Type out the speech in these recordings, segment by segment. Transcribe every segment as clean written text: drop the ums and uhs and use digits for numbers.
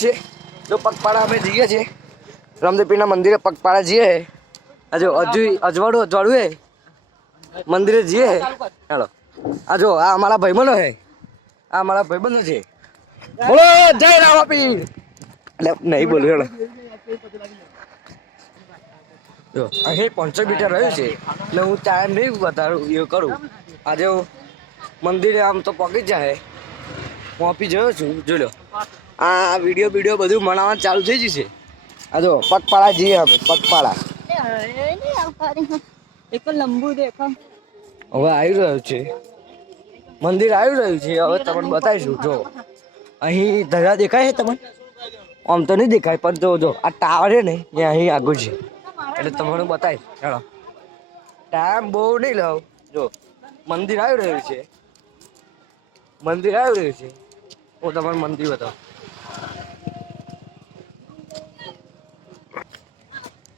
છે તો પગપાળા અમે જઈએ છીએ રામદેવપીરના મંદિરે પગપાળા જઈએ હજુ અજવાળું હે મંદિરે જઈએ ચાલો આ જો આ અમારા ભાઈબંધો છે આ અમારા ભાઈબંધો છે બોલો જય રામાપીર એટલે નહીં બોલ્યો જો અહીં 500 મીટર રહ્યું છે એટલે હું ટાઈમ નહીં વધારું એ કરું આજે હું મંદિરે આમ તો પગી જાય પહોંચી ગયો છું જોઈ લો આ વિડીયો બધું મનાવવાનું ચાલુ થઈ જશે આ જો પગપાળા જઈએ અમે પગપાળા હવે આવી રહ્યું છે મંદિર આવી રહ્યું છે હવે તમને બતાવીશું જો અહીં ધજા દેખાય છે તમને આમ તો નહીં દેખાય પણ જો આ ટાવર છે ને એ અહીં આગળ છે એટલે તમને બતાવીશ ચાલો ટાઈમ બહુ નહીં લાવ જો મંદિર આવી રહ્યું છે હું તમને મંદિર બતાવું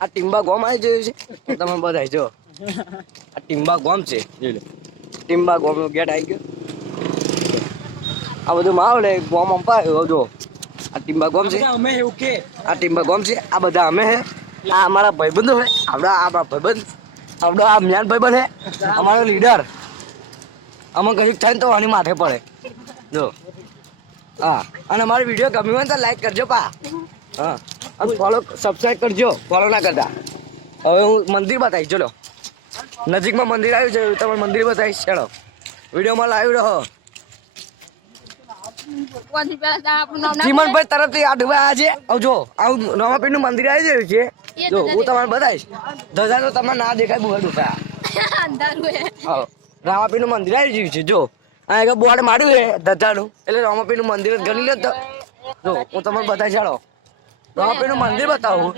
આ ટીમ્બા ગોમ આવી ગયું છે તમે બતાવી જો આ ટીમ્બા ગોમ છે જોઈ લો ટીમ્બા ગોમ નો ગેટ આવી ગયો આ બધું માહોલ ગોમ અંપાયો જો આ ટીમ્બા ગોમ છે આ ટીમ્બા ગોમ છે આ બધા અમે હે આ અમારા ભાઈબંધો હે આપણા ભાઈબંધ આપણા આ મ્યાન ભાઈબંધ હે અમારો લીડર અમે કશું થાય તો આની માથે પડે જો હા અને અમારો વિડીયો ગમ્યો હોય તો લાઈક કરજો પા હા અને ફોલો સબસ્ક્રાઈબ કરજો ફોલો ના કરતા હવે હું મંદિર બતાવીશ ચલો નજીકમાં મંદિર આવ્યું છે તમે મંદિર બતાવીશ ચાલો વિડીયોમાં લાઈવ રહો ચીમનભાઈ તરફથી આ ડુબા છે જો આવું રામાપીરનું મંદિર આવી ગયું છે જો હું તમને બતાવીશ ધજા તો તમને ના દેખાય બુહા ડુબા રામાપીરનું મંદિર આવી ગયું છે જો આ એક બોર્ડ માર્યું છે ધજાનું એટલે રામાપીરનું મંદિર ગણી લો જો હું તમને બતાવી ચાલો રામાપીરનું મંદિર બતાવું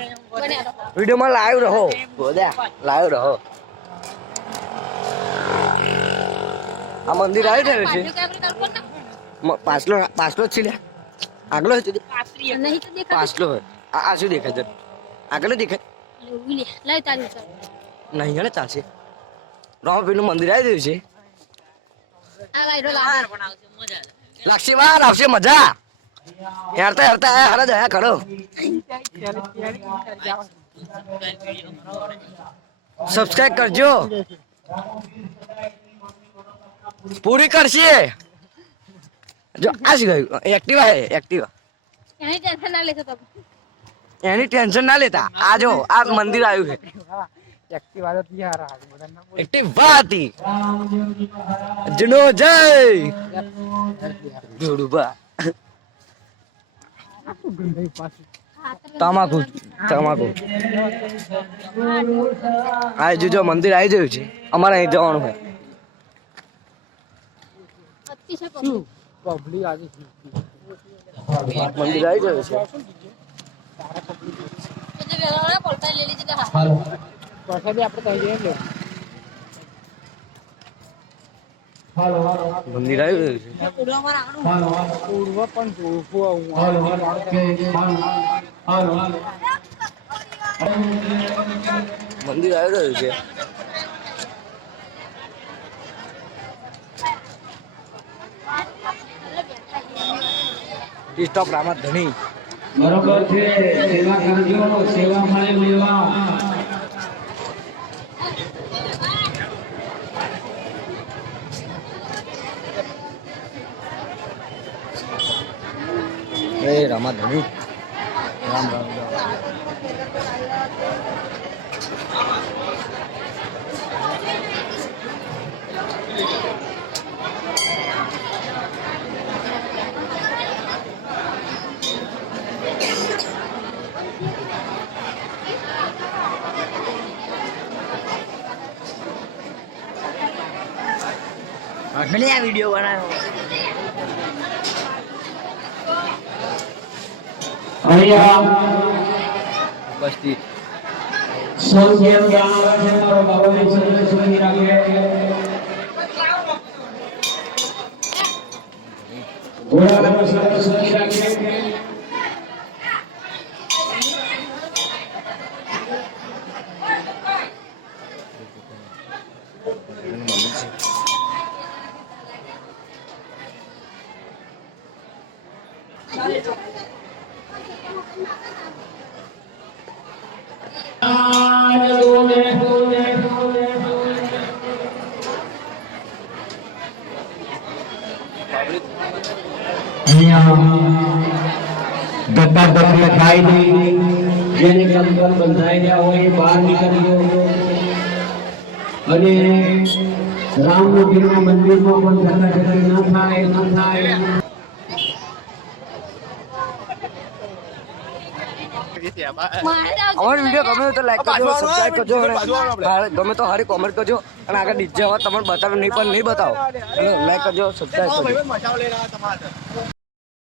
વિડીયોમાં લાઈવ રહો લાઈવ રહો આ મંદિર આવી રહ્યું છે પાછલો જ છે આગલો પાછલો આ શું દેખાય છે આગળ દેખાય નહીં હેને ચાલશે રામાપીરનું મંદિર આવી રહ્યું છે લાગશે વાર આવશે મજા હેરતા હારા દયા કરો સબસ્ક્રાઇબ કરજો પૂરી કરશે જો આ શું ગયું એક્ટિવા એની ટેન્શન ના લેતા આ જો આ મંદિર આવ્યું છે એક્ટિવા હતી જનો જય જોડુબા તમાકુ આ જો મંદિર આવી ગયું છે અમારે અહીં જવાનું છે મંદિર આવી ગયું છે મંદિર આવી ગયું છે મંદિર આવી રહ્યું છે સ્ટોપ રામા ધણી બરોબર છે સેવા કરજો સેવા મળે મેવા રામા ધણી રામ એટલે આ વિડીયો બનાવ્યો અહીંયા ઉપસ્થિત સૌથી ગામ છે મારો બાબા સર્વે સુખી રાખે ઘોડાનો સર્વે સુખી રાખે ગદ્દા બકરી ખાઈ નહીં, જેને કંકર બંધાઈ ગયા હોય એ બહાર નીકળ્યો અને રામનું મંદિરમાં પણ ઝઘડાઝઘડી ન થાય. અમારો વિડીયો ગમે તો લાઈક કરજો, સબસ્ક્રાઇબ કરજો અને ગમે તો હારી કોમેન્ટ કરજો અને આગળ ડીજે અવાજ તમને બતાવો નહીં પણ નહીં બતાવો, લાઈક કરજો, સબસ્ક્રાઇબ કરજો.